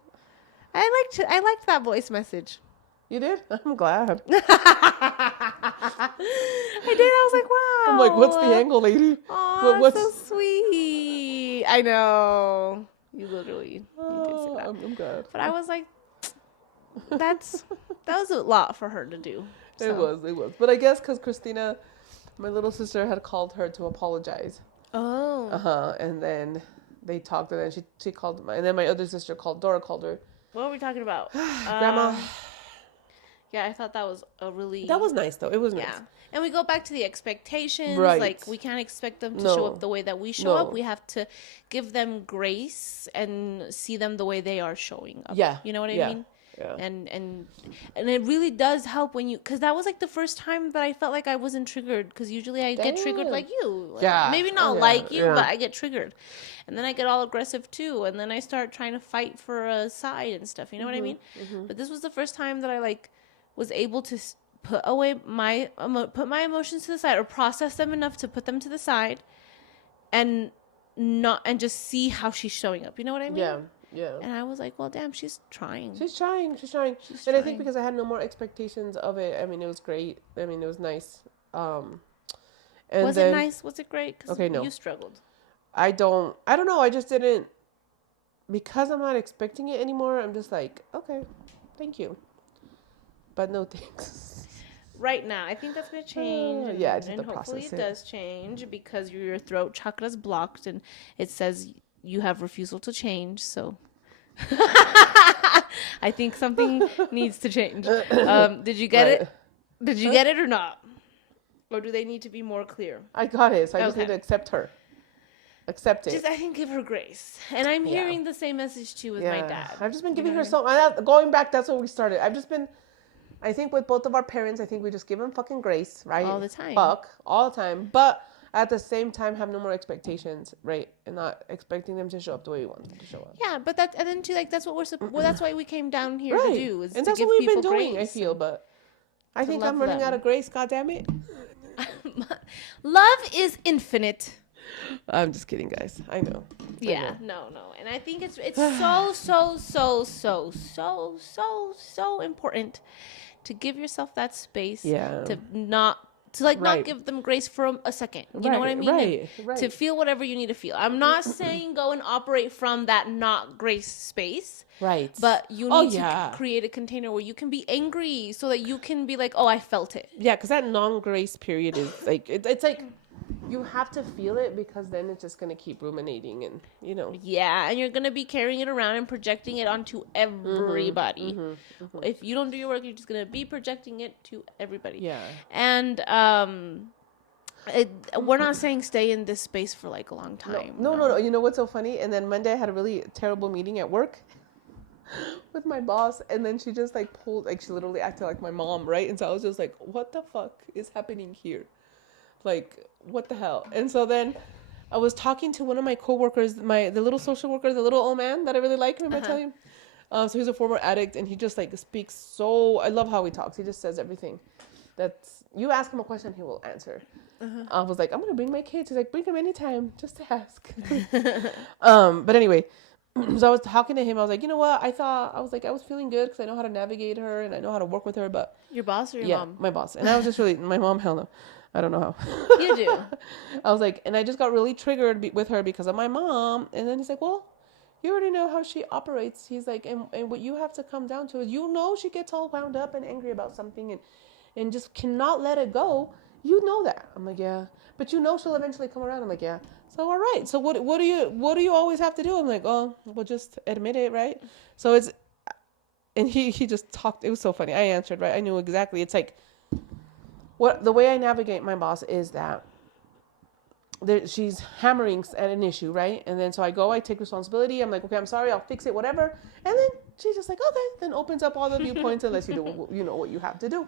I liked that voice message. You did? I'm glad. I did. I was like, wow. I'm like, what's the angle, lady? Oh, What's so sweet. I know. You did say that. I'm glad. But I was like, that was a lot for her to do. It was. But I guess because Christina, my little sister, had called her to apologize. Oh. And then they talked, and then she called and then my other sister Dora called her. What were we talking about? Grandma. Yeah, I thought that was a really... That was nice, though. It was nice. Yeah. And we go back to the expectations. Right. Like, we can't expect them to show up the way that we show up. No. We have to give them grace and see them the way they are showing up. Yeah. You know what I Yeah. mean? Yeah. And it really does help when you... Because that was, like, the first time that I felt like I wasn't triggered. Because usually I get triggered Damn. like you. Yeah. Maybe not Oh, yeah. like you, Yeah. but I get triggered. And then I get all aggressive, too. And then I start trying to fight for a side and stuff. You know what I mean? But this was the first time that I, like... was able to put away put my emotions to the side or process them enough to put them to the side and just see how she's showing up. You know what I mean? Yeah. And I was like, well, damn, she's trying. She's trying. And I think because I had no more expectations of it, I mean, it was great. I mean, it was nice. And was it nice? Was it great? 'Cause Okay, no. You struggled. I don't know. I just didn't, because I'm not expecting it anymore. I'm just like, okay, thank you. But no thanks. Right now, I think that's going to change. Yeah, I just have and to hopefully process it it. does change because your throat chakra's blocked and it says you have refusal to change. So I think something needs to change. Did you get Right. it? Did you get it or not? Or do they need to be more clear? I got it, so I just Okay. need to accept her. Accept it. Just, I think, give her grace. And I'm hearing the same message too with my dad. I've just been giving know her what so. Going back, that's where we started. I've just been. I think with both of our parents, I think we just give them fucking grace, right? All the time. All the time. But at the same time, have no more expectations, right? And not expecting them to show up the way we want them to show up. Yeah, but that, and then too, like, that's what well, that's why we came down here Right. to do. Is And to that's give what we've been people doing, grace I feel. But I think I'm love running them. out of grace, God damn it. Love is infinite. I'm just kidding, guys. I know. Yeah, no. And I think it's so important to give yourself that space Yeah. to not not Right. give them grace for a second. You know what I mean? Right. To feel whatever you need to feel. I'm not saying go and operate from that not grace space. Right. But you Oh, need yeah. to create a container where you can be angry so that you can be like, oh, I felt it. Yeah, because that non-grace period is like, it's like you have to feel it because then it's just going to keep ruminating and, you know. Yeah, and you're going to be carrying it around and projecting it onto everybody. If you don't do your work, you're just going to be projecting it to everybody. Yeah. And we're not saying stay in this space for like a long time. No. You know what's so funny? And then Monday I had a really terrible meeting at work with my boss. And then she just like pulled, like she literally acted like my mom, right? And so I was just like, what the fuck is happening here? Like, what the hell? And so then I was talking to one of my coworkers, the little social worker, the little old man that I really like. Remember I tell you? So he's a former addict, and he just like speaks so. I love how he talks. He just says everything. That's you ask him a question, he will answer. I was like, I'm gonna bring my kids. He's like, bring them anytime, just to ask. But anyway, so I was talking to him. I was like, you know what? I was feeling good because I know how to navigate her and I know how to work with her. But Your boss or your yeah, mom? my boss. And I was just really my mom. Hell no. I don't know how. You do. I was like, and I just got really triggered with her because of my mom. And then he's like, well, you already know how she operates. He's like, and what you have to come down to is, you know, she gets all wound up and angry about something and just cannot let it go. You know that. I'm like, yeah, but you know she'll eventually come around. I'm like, yeah. So all right. So what do you always have to do? I'm like, oh, well, just admit it, right? So it's, and he just talked. It was so funny. I answered, right? I knew exactly. It's like, the way I navigate my boss is that she's hammering at an issue, right? And then so I take responsibility. I'm like, okay, I'm sorry, I'll fix it, whatever. And then she's just like, okay, then opens up all the viewpoints and lets you do, you know, what you have to do.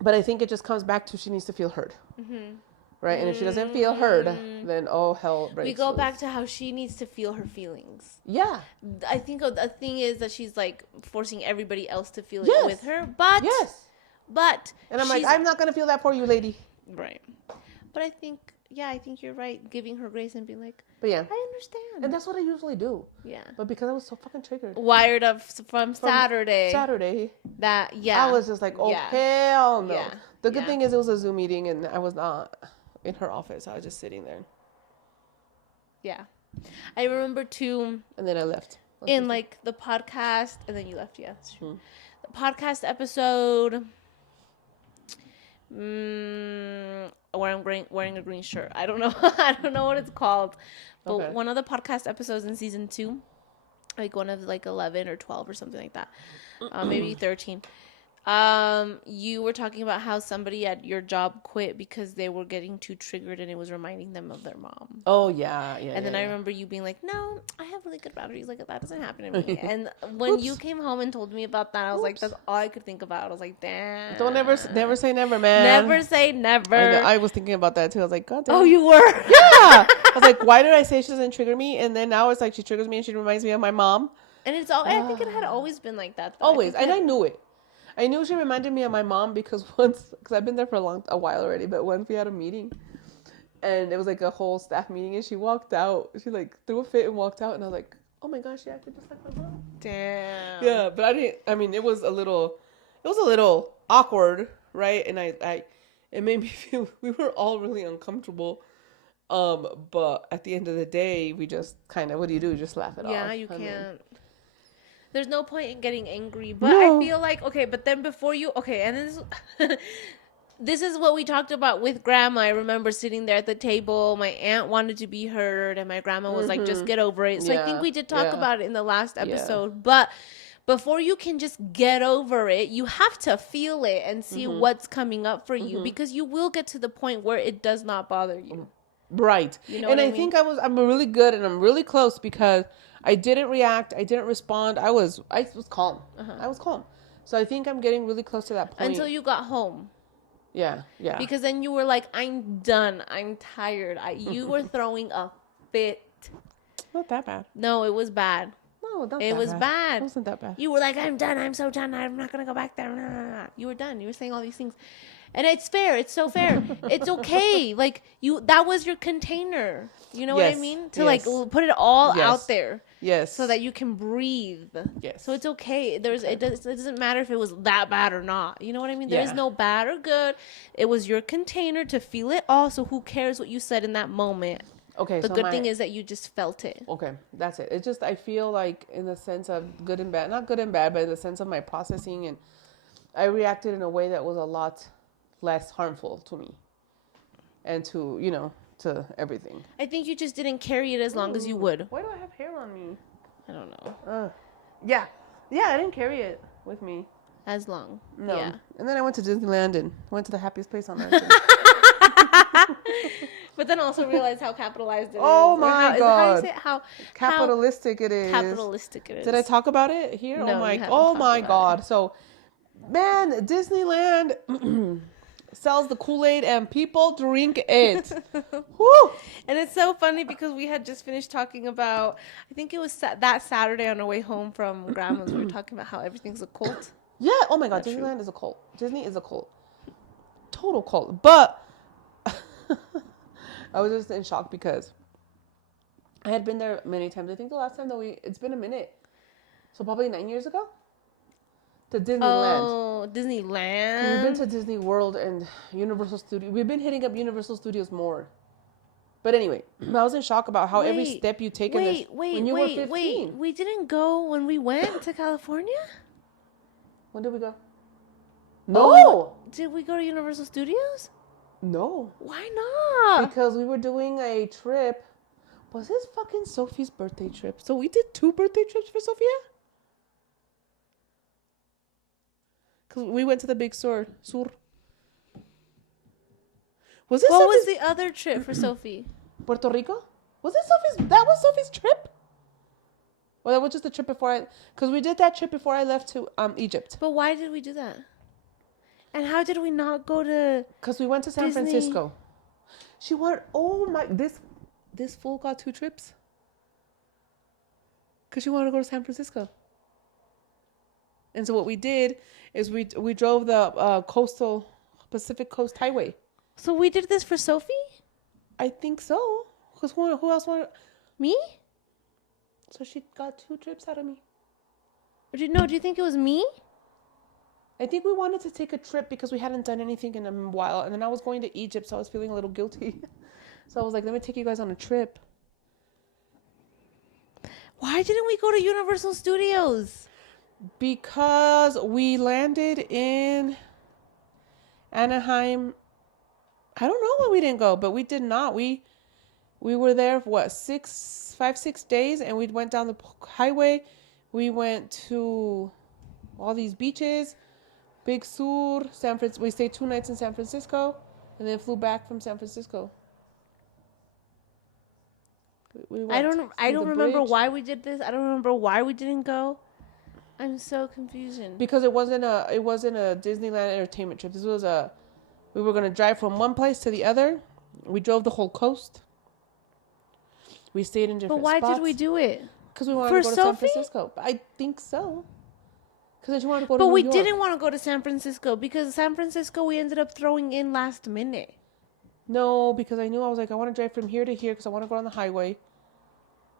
But I think it just comes back to she needs to feel heard, right? And if she doesn't feel heard, then oh hell breaks We go loose. back to how she needs to feel her feelings. Yeah. I think the thing is that she's like forcing everybody else to feel Yes. it with her. But Yes. But And I'm like, I'm not gonna feel that for you, lady. right. But I think yeah, I think you're right. Giving her grace and being like, But yeah, I understand. and that's what I usually do. Yeah. But because I was so fucking triggered Wired up from Saturday. Saturday, That, yeah. I was just like, oh Yeah. hell no. Yeah. The good Yeah. thing is it was a Zoom meeting and I was not in her office. I was just sitting there, Yeah. I remember too, and then I left. in like the podcast, and then you left, yeah. That's true. Mhm. The podcast episode, where I'm wearing a green shirt. I don't know. I don't know what it's called. But Okay. one of the podcast episodes in season 2, like one of like 11 or 12 or something like that, maybe 13. You were talking about how somebody at your job quit because they were getting too triggered and it was reminding them of their mom. Oh yeah, yeah. And then yeah, I yeah. remember you being like, "No, I have really good boundaries. Like that doesn't happen to me." And when you came home and told me about that, I was like, "That's all I could think about." I was like, "Damn." Don't never say never, man. Never say never. I know. I was thinking about that too. I was like, God damn. Oh, you were. Yeah. I was like, why did I say she doesn't trigger me? And then now it's like she triggers me and she reminds me of my mom. And it's all. I think it had always been like that. Though. Always, think and I knew it. I knew she reminded me of my mom because I've been there for a while already, but once we had a meeting, and it was like a whole staff meeting, and she walked out. She like threw a fit and walked out, and I was like, oh my gosh, she acted just like my mom. Damn. Yeah, but I didn't. I mean, it was a little awkward, right? And it made me feel we were all really uncomfortable. But at the end of the day, we just kind of, what do? You just laugh it off. Yeah, you I mean, can't. There's no point in getting angry, but No. I feel like okay. But then before you, okay, and this is what we talked about with grandma. I remember sitting there at the table. My aunt wanted to be heard, and my grandma was like, "Just get over it." So I think Yeah, we did talk yeah. about it in the last episode, but. Before you can just get over it, you have to feel it and see what's coming up for you because you will get to the point where it does not bother you. Right. You know and what I I mean? think I'm really good and I'm really close because I didn't react. I didn't respond. I was calm. I was calm. So I think I'm getting really close to that point. Until you got home. Yeah. Because then you were like, I'm done. I'm tired. You were throwing a fit. Not that bad. No, it was bad. No, not It that was bad. bad. It wasn't that bad. You were like, I'm done. I'm so done. I'm not going to go back there. You were done. You were saying all these things. And it's fair. It's so fair. It's okay. Like, that was your container. You know what I Yes, mean? To, yes. like, put it all Yes. out there. Yes. So that you can breathe. Yes. So it's okay. It doesn't matter if it was that bad or not. You know what I mean? There is Yeah. no bad or good. It was your container to feel it all. So who cares what you said in that moment? Okay. The so good thing is that you just felt it. Okay, that's it. It's just I feel like in the sense of good and bad, not good and bad, but in the sense of my processing, and I reacted in a way that was a lot less harmful to me and to to everything. I think you just didn't carry it as long as you would. Why do I have hair on me? I don't know. Yeah, I didn't carry it with me. As long. No. Yeah. And then I went to Disneyland and went to the happiest place on earth. But then also realize how capitalized it is. Oh Or my how, How do God. you say it? How Capitalistic it is. capitalistic it is. Did I talk about it here? No, Oh you my haven't oh talked my about God. So man, Disneyland sells the Kool-Aid and people drink it. Woo! And it's so funny because we had just finished talking about, I think it was that Saturday on our way home from Grandma's, we were talking about how everything's a cult. Yeah, oh my God, That's Disneyland is a cult. Disney is a cult. Total cult. But I was just in shock because I had been there many times. I think the last time it's been a minute. So probably 9 years ago to Disneyland. Oh, Disneyland. We've been to Disney World and Universal Studios. We've been hitting up Universal Studios more. But anyway, I was in shock about how every Wait, step you take in this when you were 15. We didn't go when we went to California? When did we go? Oh, No. did we go to Universal Studios? No. Why not? Because we were doing a trip. Was this fucking Sophie's birthday trip? So we did 2 birthday trips for Sophia? Because we went to the big sur. Was this What was Sophie's the other trip for Sophie? Puerto Rico? Was it Sophie's? That was Sophie's trip? Or that was just the trip before because we did that trip before I left to Egypt. But why did we do that? And how did we not go to... Because we went to San Disney. Francisco. She wanted, oh my, this fool got 2 trips. Because she wanted to go to San Francisco. And so what we did is we drove the Pacific Coast Highway. So we did this for Sophie? I think so. Because who else wanted? Me? So she got 2 trips out of me. Or do you think it was me? I think we wanted to take a trip because we hadn't done anything in a while. And then I was going to Egypt, so I was feeling a little guilty. So I was like, let me take you guys on a trip. Why didn't we go to Universal Studios? Because we landed in Anaheim. I don't know why we didn't go, but we did not. We were there for what, 6 days, and we went down the highway. We went to all these beaches, Big Sur, San Francisco. We stayed 2 nights in San Francisco, and then flew back from San Francisco. We I went don't through the remember bridge. why we did this. I don't remember why we didn't go. I'm so confused. Because it wasn't a Disneyland entertainment trip. This was we were gonna drive from one place to the other. We drove the whole coast. We stayed in different But why spots. did we do it? Because we wanted For to go to San Sophie? Francisco. I think so. Because then she wanted to go to But New we York. didn't want to go to San Francisco because San Francisco we ended up throwing in last minute. No, because I was like, I want to drive from here to here because I want to go on the highway.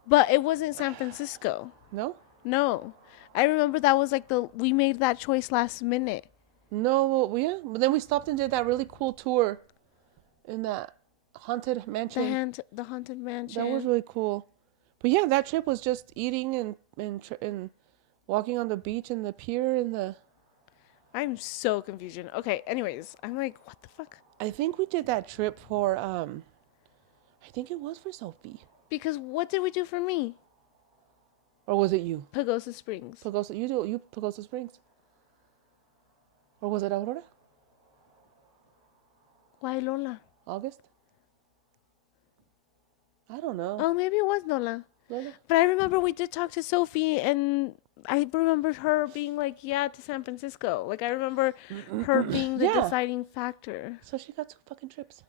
But it wasn't San Francisco. No? No. I remember that was like we made that choice last minute. No, yeah. But then we stopped and did that really cool tour in that haunted mansion. The haunted mansion. That was really cool. But yeah, that trip was just eating and walking on the beach and the pier and the... I'm so confused. Okay, anyways, I'm like, what the fuck? I think we did that trip for, I think it was for Sophie. Because what did we do for me? Or was it you? Pagosa Springs. You Pagosa Springs. Or was it Aurora? Why Lola? August? I don't know. Oh, maybe it was Lola. Lola? But I remember we did talk to Sophie, and I remembered her being like, yeah, to San Francisco. Like, I remember her being the Yeah. deciding factor. So she got 2 fucking trips.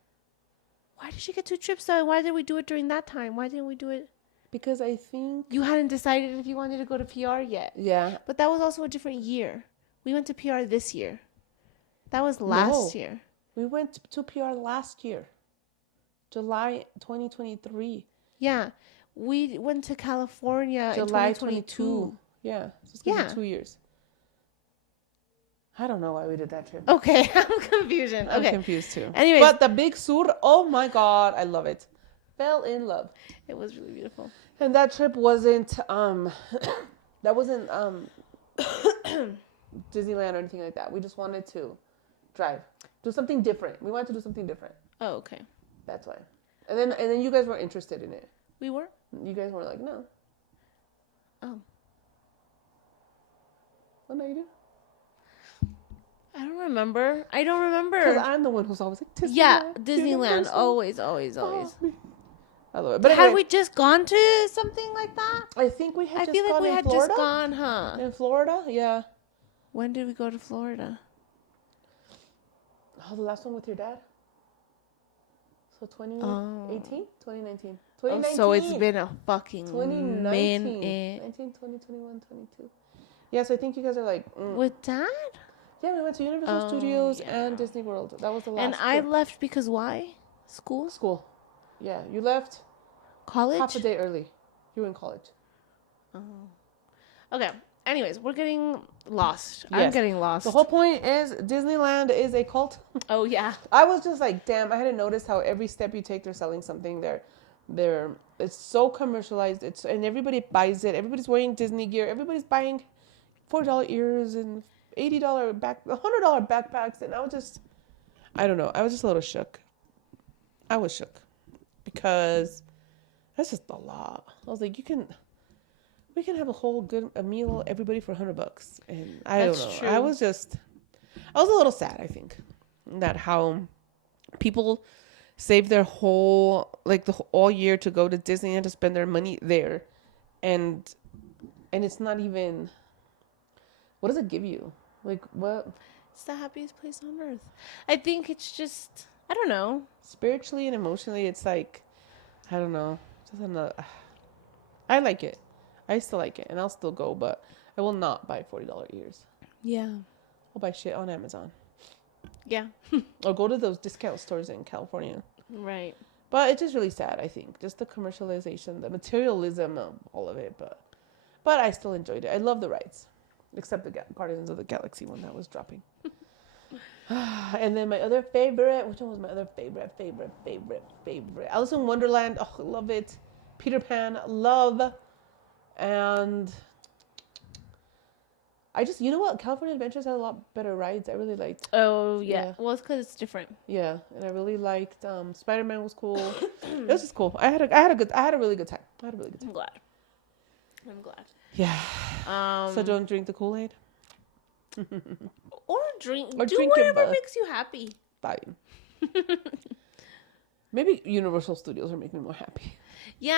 Why did she get 2 trips, though? Why did we do it during that time? Why didn't we do it? Because I think... You hadn't decided if you wanted to go to PR yet. Yeah. But that was also a different year. We went to PR this year. That was last year. We went to PR last year. July 2023. Yeah. We went to California July in 2022. Yeah. So it's going to Yeah. be 2 years. I don't know why we did that trip. Okay, I'm confused. I'm Okay. confused too. Anyways. But the Big Sur, oh my God, I love it. Fell in love. It was really beautiful. And that trip wasn't that wasn't Disneyland or anything like that. We just wanted to drive. Do something different. We wanted to do something different. Oh, okay. That's why. And then you guys weren't interested in it. We were? You guys were like, no. Oh. What now you do? I don't remember. Because I'm the one who's always like, Disneyland. Yeah, Disneyland. Universal. Always. Oh, I love it. But Had anyway, we just gone to something like that? I think we had I just feel like gone we in had Florida. just gone, huh? In Florida, yeah. When did we go to Florida? Oh, the last one with your dad. So 2018? 2019. 2019. Oh, so it's been a fucking 2019. minute. 19, 20, 21, 22. Yeah, so I think you guys are like... With Dad? Yeah, we went to Universal Studios and Disney World. That was the last And I trip. left because why? School? School. Yeah, you left College? half a day early. You were in college. Okay. Anyways, we're getting lost. I'm Yes. getting lost. The whole point is Disneyland is a cult. Oh, yeah. I was just like, damn, I hadn't noticed how every step you take, they're selling something. It's so commercialized. And everybody buys it. Everybody's wearing Disney gear. Everybody's buying $40 ears and $80 $100 backpacks. And I don't know. I was just a little shook. I was shook because that's just a lot. I was like, we can have a meal, everybody for $100. And I That's don't know. true. I was a little sad, I think, that how people save their whole, all year to go to Disney and to spend their money there. And it's not even, what does it give you? Like, what? It's the happiest place on earth. I think it's just, I don't know. Spiritually and emotionally, it's like, I don't know. Just another, I like it. I still like it, and I'll still go, but I will not buy $40 ears. Yeah. I'll buy shit on Amazon. Yeah. Or go to those discount stores in California. Right. But it's just really sad, I think. Just the commercialization, the materialism of all of it. But I still enjoyed it. I love the rides. Except the Guardians of the Galaxy one that was dropping. And then my other favorite, which one was my other favorite? Alice in Wonderland, oh, I love it. Peter Pan, love. And I just, you know what? California Adventures had a lot better rides. I really liked. Oh yeah. Yeah. Well, it's because it's different. Yeah, and I really liked. Spider-Man was cool. It was just cool. I had a really good time. I'm glad. I'm glad. Yeah. So don't drink the Kool-Aid. Or drink. Or do drink your whatever blood. makes you happy. Fine. Maybe Universal Studios are making me more happy. Yeah,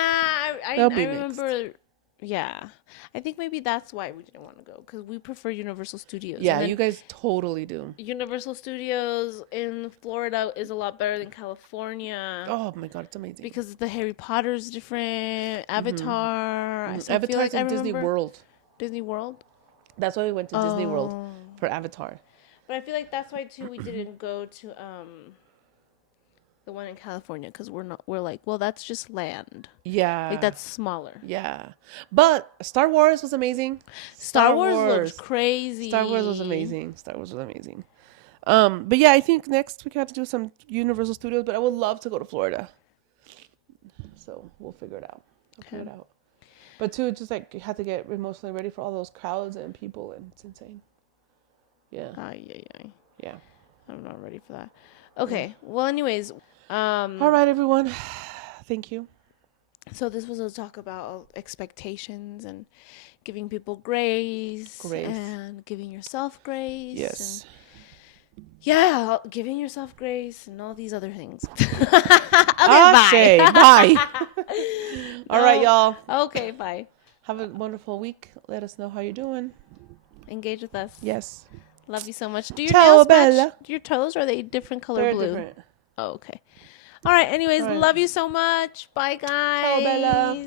I That'll be remember. Yeah, I think maybe that's why we didn't want to go because we prefer Universal Studios. Yeah, And then you guys totally do. Universal Studios in Florida is a lot better than California. Oh my god, it's amazing. Because the Harry Potter's different, Avatar. I still feel Avatar's like I in Disney remember World. Disney World. That's why we went to Disney World Oh. for Avatar. But I feel like that's why too we didn't go to the one in California because we're like, well, that's just land. Yeah. Like that's smaller. Yeah. But Star Wars was amazing. Star Wars looks crazy. Star Wars was amazing. But yeah, I think next we got to do some Universal Studios, but I would love to go to Florida. So we'll figure it out. But too, just like you have to get emotionally ready for all those crowds and people, and it's insane. Yeah. Yeah. I'm not ready for that. Okay. Well, anyways, All right, everyone. Thank you. so this was a talk about expectations and giving people grace. And giving yourself grace. Yes. And yeah, giving yourself grace and all these other things. Okay, bye. All right, y'all. Okay, bye. Have a wonderful week. Let us know how you're doing. Engage with us. Yes. Love you so much. Do your Ciao, nails Bella. match your toes, or are they different color They're blue? different. Oh, okay. All right. Anyways, All right. love you so much. Bye, guys. Ciao, Bella.